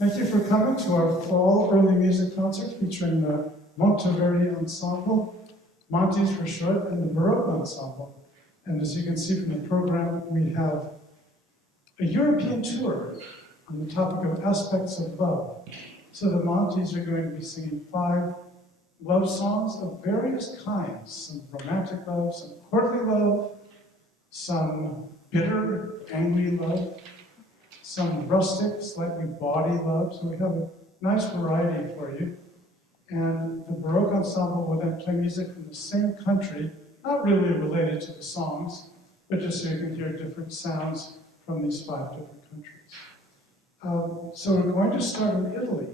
Thank you for coming to our fall early music concert featuring the Monteverdi Ensemble, Montes for short, and the Baroque Ensemble. And as you can see from the program, we have a European tour on the topic of aspects of love. So the Montes are going to be singing 5 love songs of various kinds, some romantic love, some courtly love, some bitter, angry love, some rustic, slightly bawdy love. So we have a nice variety for you. And the Baroque Ensemble will then play music from the same country, not really related to the songs, but just so you can hear different sounds from these 5 different countries. So we're going to start in Italy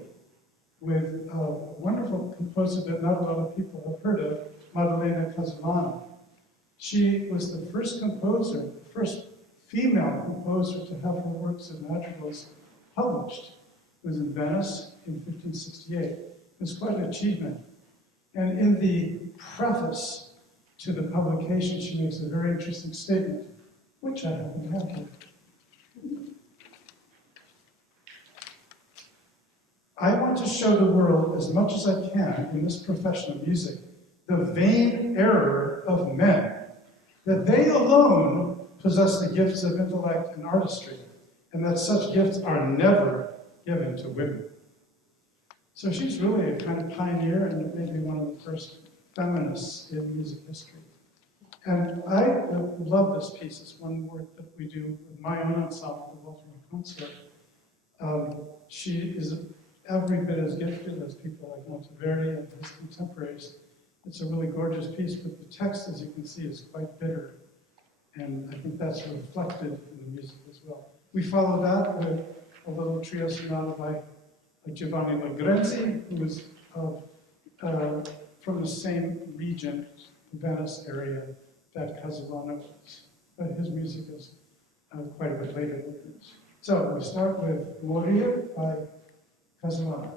with a wonderful composer that not a lot of people have heard of, Maddalena Casulana. She was the first composer, the first female composer to have her works of madrigals published. It was in Venice in 1568. It was quite an achievement. And in the preface to the publication, she makes a very interesting statement, which I happen to have here. I want to show the world as much as I can in this profession of music the vain error of men, that they alone possess the gifts of intellect and artistry, and that such gifts are never given to women. So she's really a kind of pioneer and maybe one of the first feminists in music history. And I love this piece. It's one work that we do with my own ensemble, the Walter Consort. She is every bit as gifted as people like Monteverdi and his contemporaries. It's a really gorgeous piece, but the text, as you can see, is quite bitter. And I think that's reflected in the music as well. We follow that with a little trio sonata by Giovanni Legrenzi, who was from the same region, Venice area, that Casulana was. But his music is quite a bit later than this. So we start with Morir by Casulana.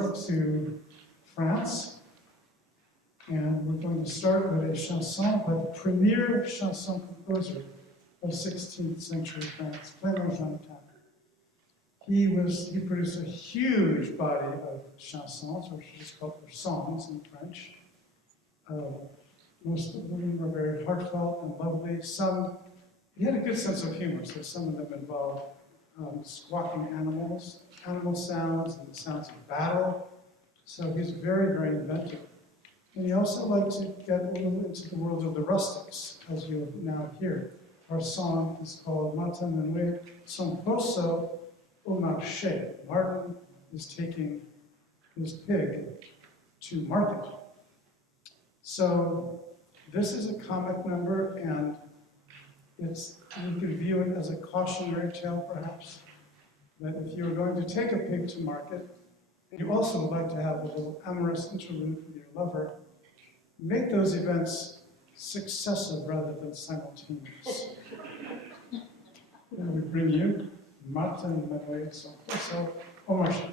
north to France. And we're going to start with a chanson by the premier chanson composer of 16th century France, Clément. He produced a huge body of chansons, which is called songs in French. Most of them were very heartfelt and lovely. He had a good sense of humor, so some of them involved squawking animals, animal sounds, and the sounds of battle. So he's very, very inventive. And he also liked to get a little into the world of the rustics, as you'll now hear. Our song is called Menoit, son Porceau au Marché. Martin is taking his pig to market. So this is a comic number, and you could view it as a cautionary tale, perhaps, that if you were going to take a pig to market, and you also would like to have a little amorous interlude with your lover, make those events successive rather than simultaneous. And we bring you Martin Menoit, son Porceau au Marché.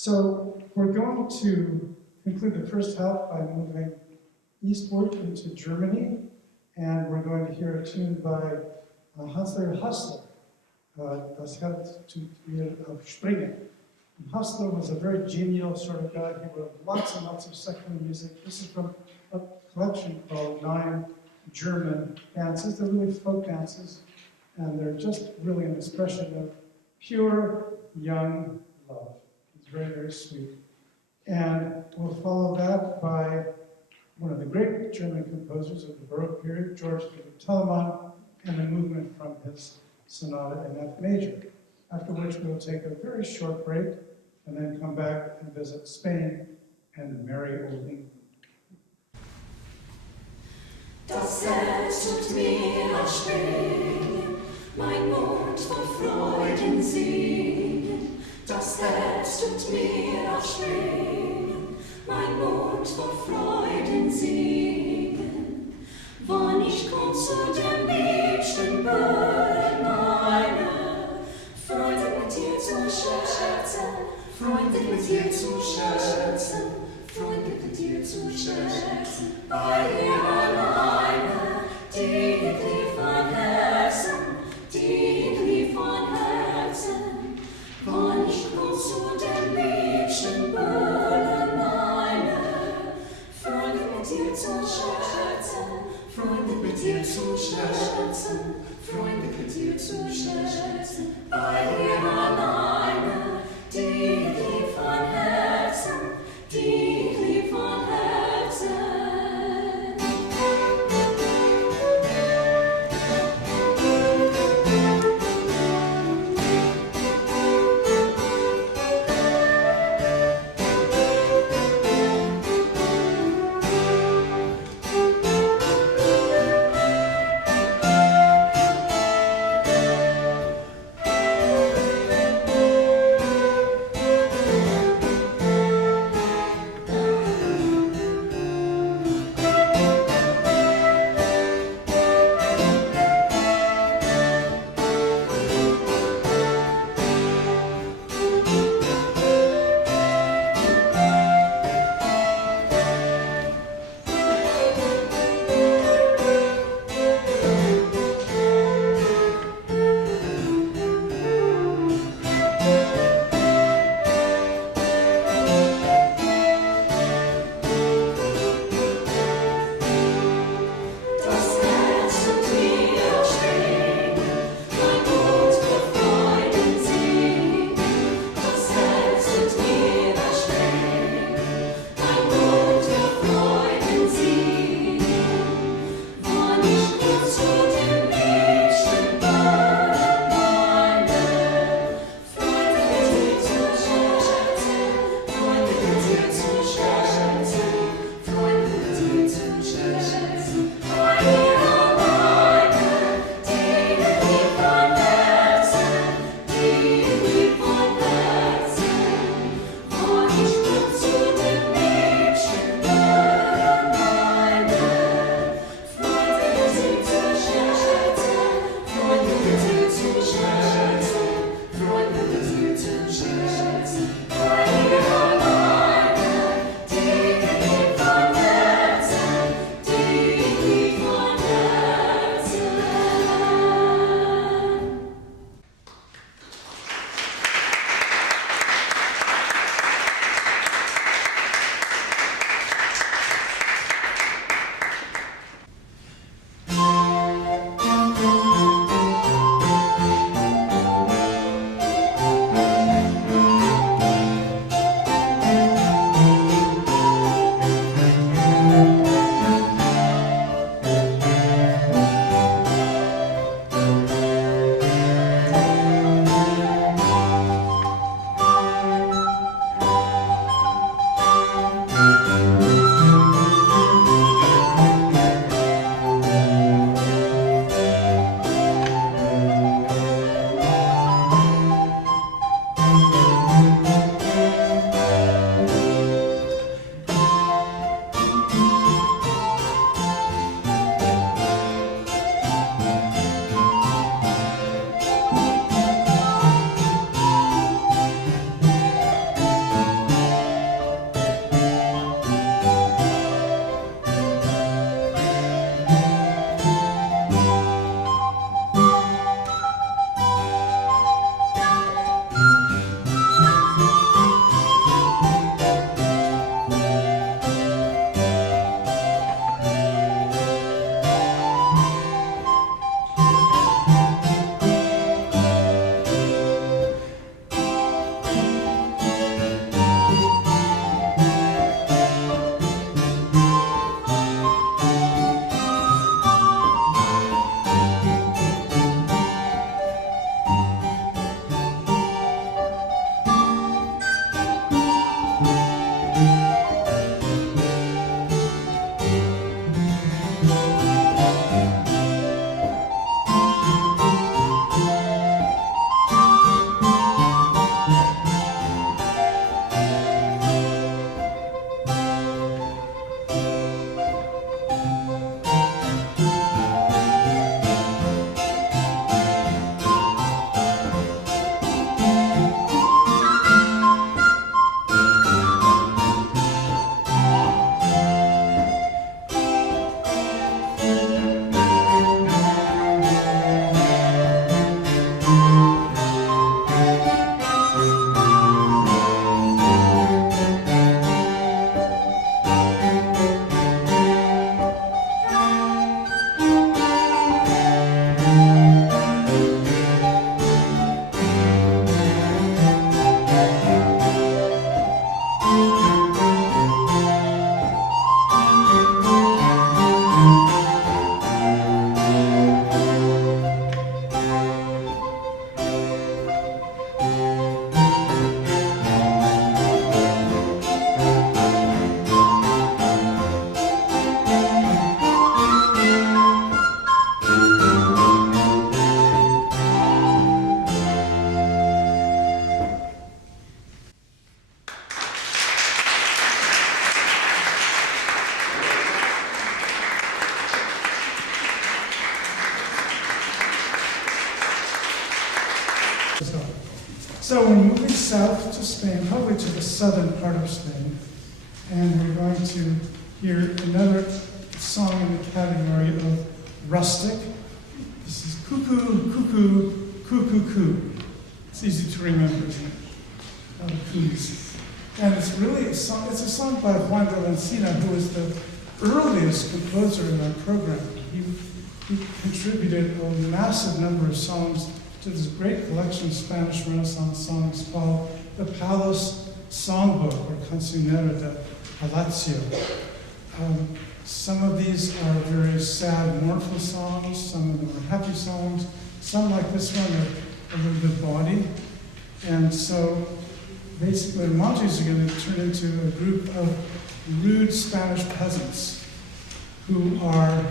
So we're going to conclude the first half by moving eastward into Germany, and we're going to hear a tune by Hansler Hassler, Das Herz tut mir aufspringen. Hassler was a very genial sort of guy. He wrote lots and lots of secular music. This is from a collection called 9 German dances. They're really folk dances, and they're just really an expression of pure, young love. It's very, very sweet. And we'll follow that by one of the great German composers of the Baroque period, Georg Telemann, and a movement from his Sonata in F major. After which we'll take a very short break and then come back and visit Spain and merry old England. Das Herz tut mir aufspringen, mein Mund von Freuden singen. Das Herz tut mir aufspringen, mein Mund von Freuden singen. Wann ich komm zu dem liebsten Bürger meiner, freundlich mit dir zu scherzen, freundlich mit dir zu scherzen, freundlich mit dir zu scherzen. Bei dir alleine, die ich lieb von Herzen, die ich lieb von Herzen. Wann ich komm zu dem liebsten Bürger meiner, freundlich mit dir zu scherzen, freundlich mit dir zu scherzen, freundlich mit dir zu scherzen. Bei dir alleine, die ich lieb von Herzen, die ich lieb von Herzen. So we're moving south to Spain, probably to the southern part of Spain, and we're going to hear another song in the category of rustic. This is cuckoo, cuckoo, cuckoo, coo. It's easy to remember, isn't it? All the coos. And it's really a song, it's a song by Juan del Encina, who was the earliest composer in our program. He contributed a massive number of songs to this great collection of Spanish Renaissance songs called the Palace Songbook, or Cancionero de Palacio. Some of these are very sad, mournful songs, some of them are happy songs, some like this one are a little bit bawdy. And so basically the Montes are going to turn into a group of rude Spanish peasants who are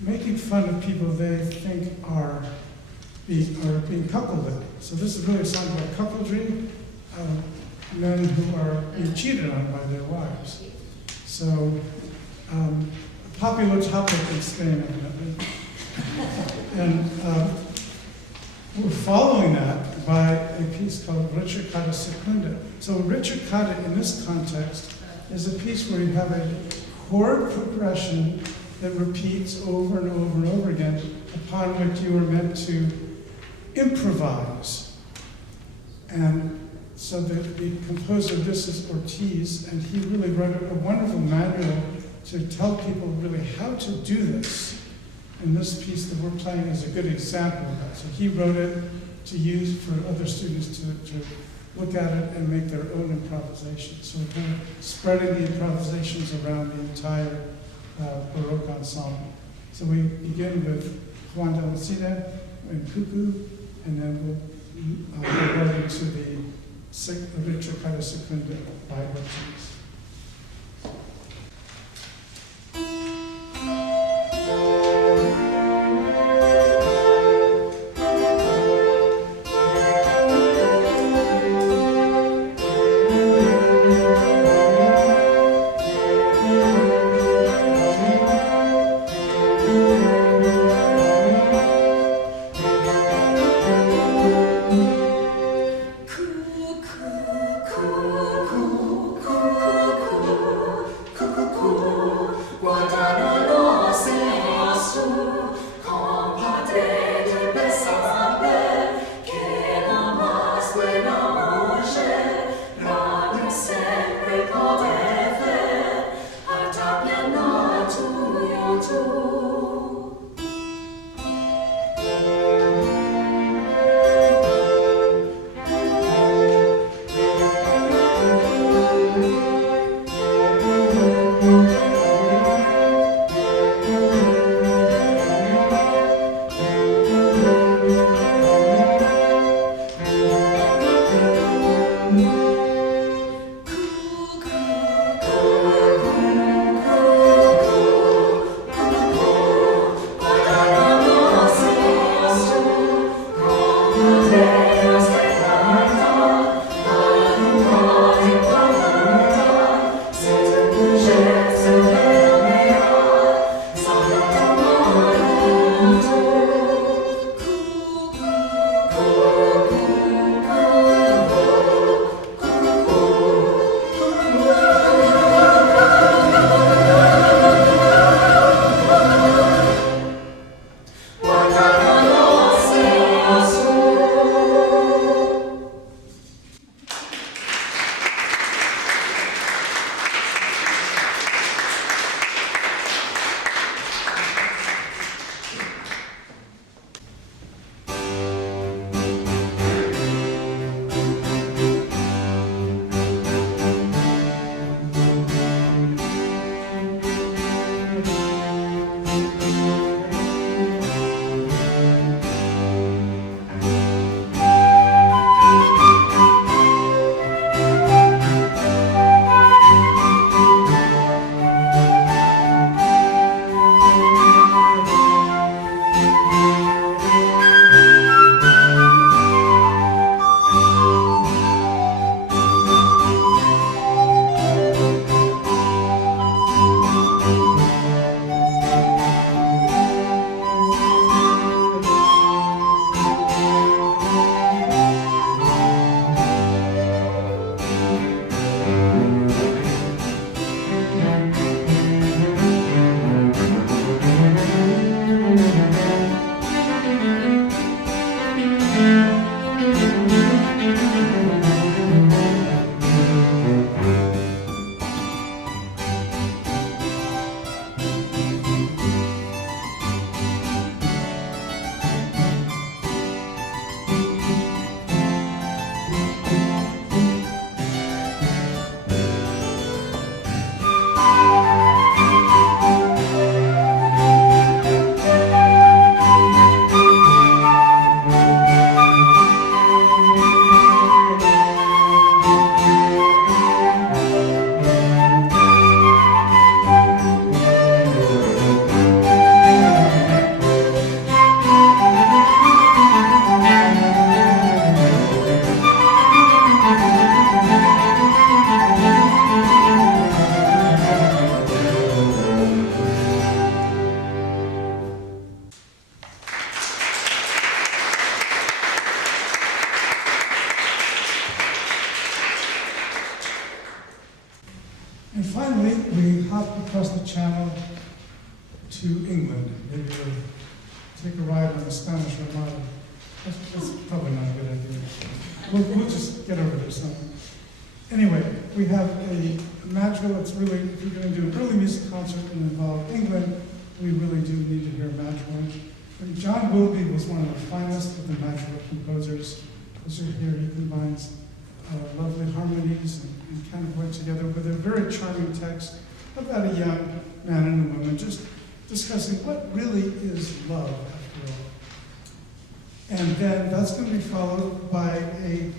making fun of people they think are being cuckolded. So this is really a song about cuckoldry, men who are being cheated on by their wives. So a popular topic in Spain, evidently. And we're following that by a piece called Ricercata Secunda. So Ricercata in this context is a piece where you have a chord progression that repeats over and over and over again, upon which you are meant to improvise. And so the composer of this is Ortiz, and he really wrote a wonderful manual to tell people really how to do this. And this piece that we're playing is a good example of that. So he wrote it to use for other students to look at it and make their own improvisations. So we're kind of spreading the improvisations around the entire Baroque ensemble. So we begin with Juan del Encina and Cuckoo, and then we'll go right into the Ricercata Secunda by Ortiz. the channel to England. Maybe we'll take a ride on the Spanish Armada. That's probably not a good idea. We'll just get over there something. Anyway, we have a madrigal. It's really, if you're going to do an early music concert and involve England, we really do need to hear a madrigal. And John Wilby was one of the finest of the madrigal composers. As you hear, he combines lovely harmonies and kind of work together with a very charming text about a young man and a woman just discussing what really is love, after all. And then that's going to be followed by a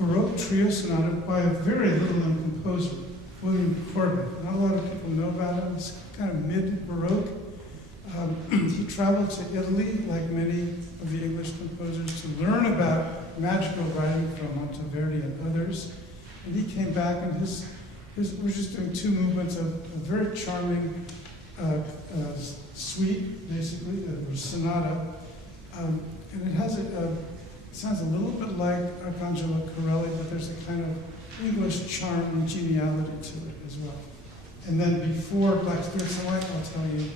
Baroque trio sonata by a very little-known composer, William Corbett. Not a lot of people know about him. It's kind of mid-Baroque. He traveled to Italy, like many of the English composers, to learn about madrigal writing from Monteverdi and others. And he came back, and we're just doing two movements of a very charming suite, basically, a sonata. And it has it sounds a little bit like Arcangelo Corelli, but there's a kind of English charm and geniality to it as well. And then before Black Spirits and Light, I'll tell you,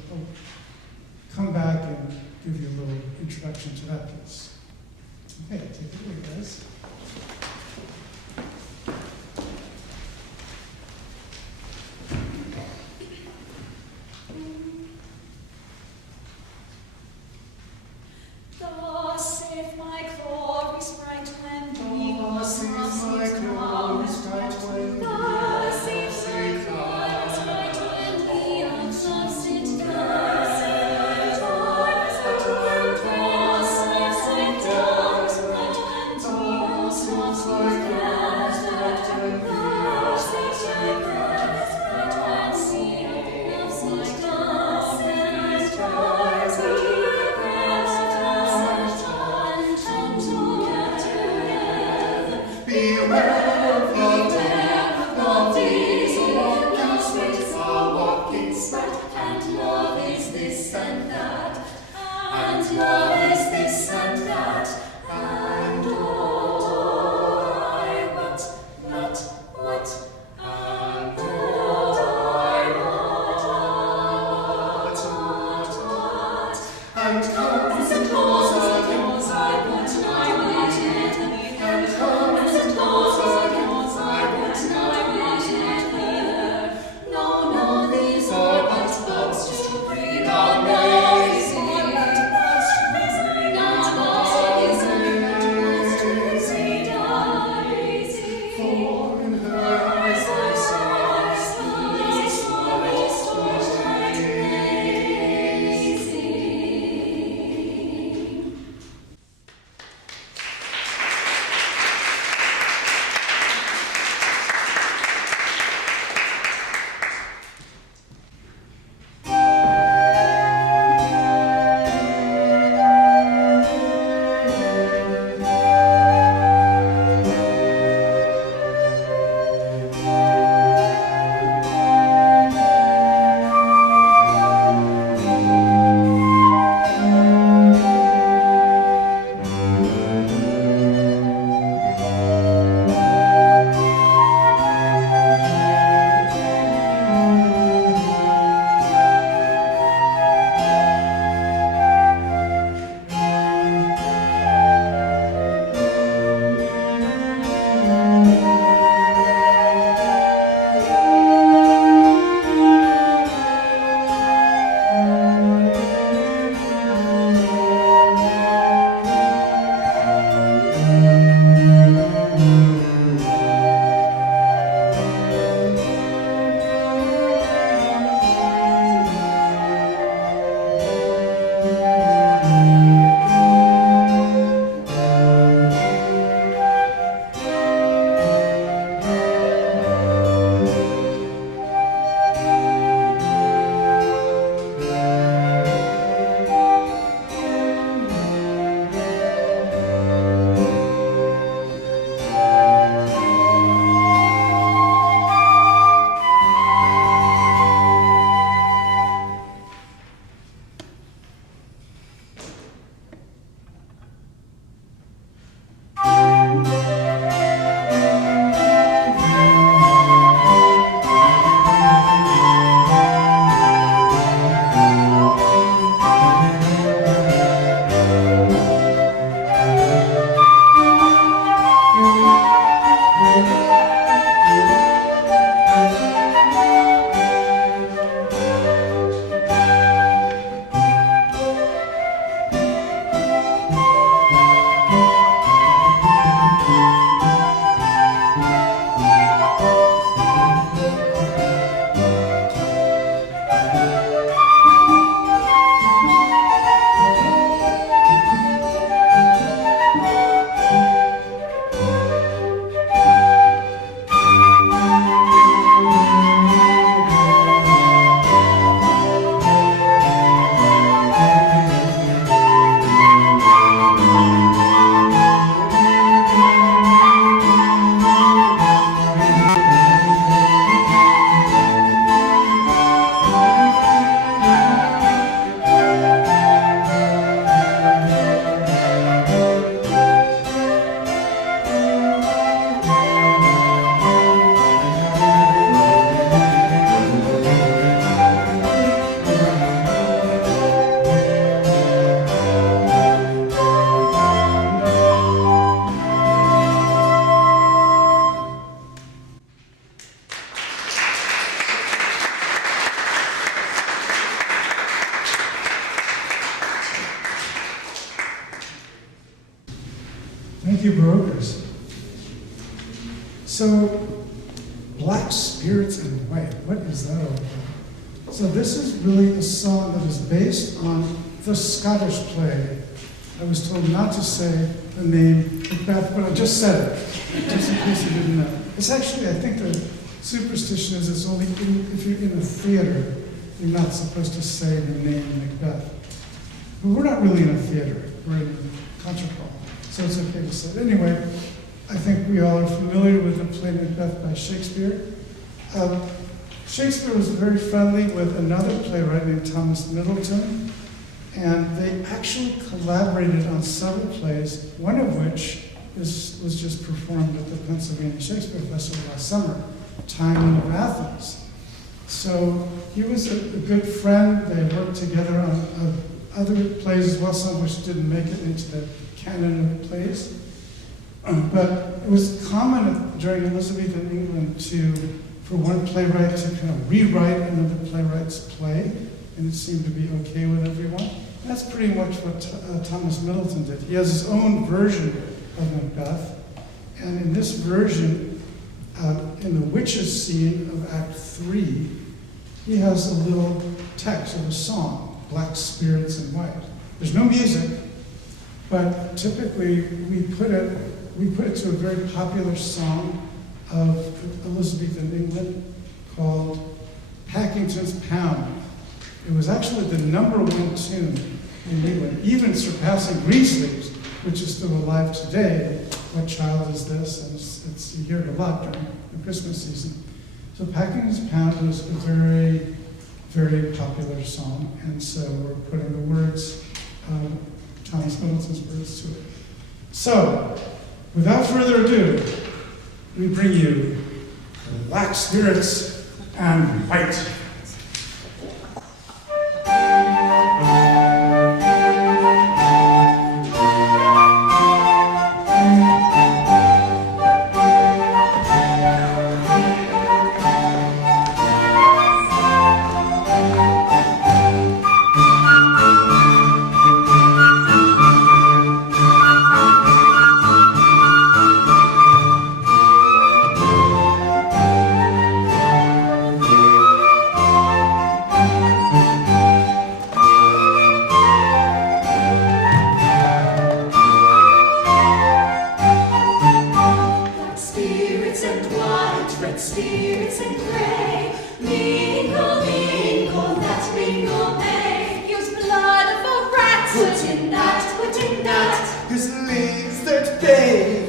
come back and give you a little introduction to that piece. Okay, take it away, guys. Sorry. Thank you, Baroquers. So, Black Spirits in White, what is that all about? So this is really a song that is based on the Scottish play. I was told not to say the name Macbeth, but I just said it, just in case you didn't know. It's actually, I think the superstition is it's only if you're in a theater, you're not supposed to say the name Macbeth. But we're not really in a theater, we're in a concert hall, so it's okay to say it. Anyway, I think we all are familiar with the play Macbeth by Shakespeare. Shakespeare was very friendly with another playwright named Thomas Middleton, and they actually collaborated on several plays, one of which was just performed at the Pennsylvania Shakespeare Festival last summer, Timon of Athens. So he was a good friend. They worked together on other plays as well, some of which didn't make it into the canon of plays. But it was common during Elizabethan England for one playwright to kind of rewrite another playwright's play, and it seemed to be okay with everyone. That's pretty much what Thomas Middleton did. He has his own version of Macbeth, and in this version, in the witches scene of Act 3, he has a little text of a song, Black Spirits in White. There's no music, but typically we put it to a very popular song of Elizabethan England called Packington's Pound. It was actually the #1 tune in England, even surpassing Greensleeves, which is still alive today. What Child Is This? And you hear it a lot during the Christmas season. So Packington's Pound was a very, very popular song, and so we're putting the words, Thomas Middleton's words to it. So, without further ado, we bring you Black Spirits and White. His leaves that fade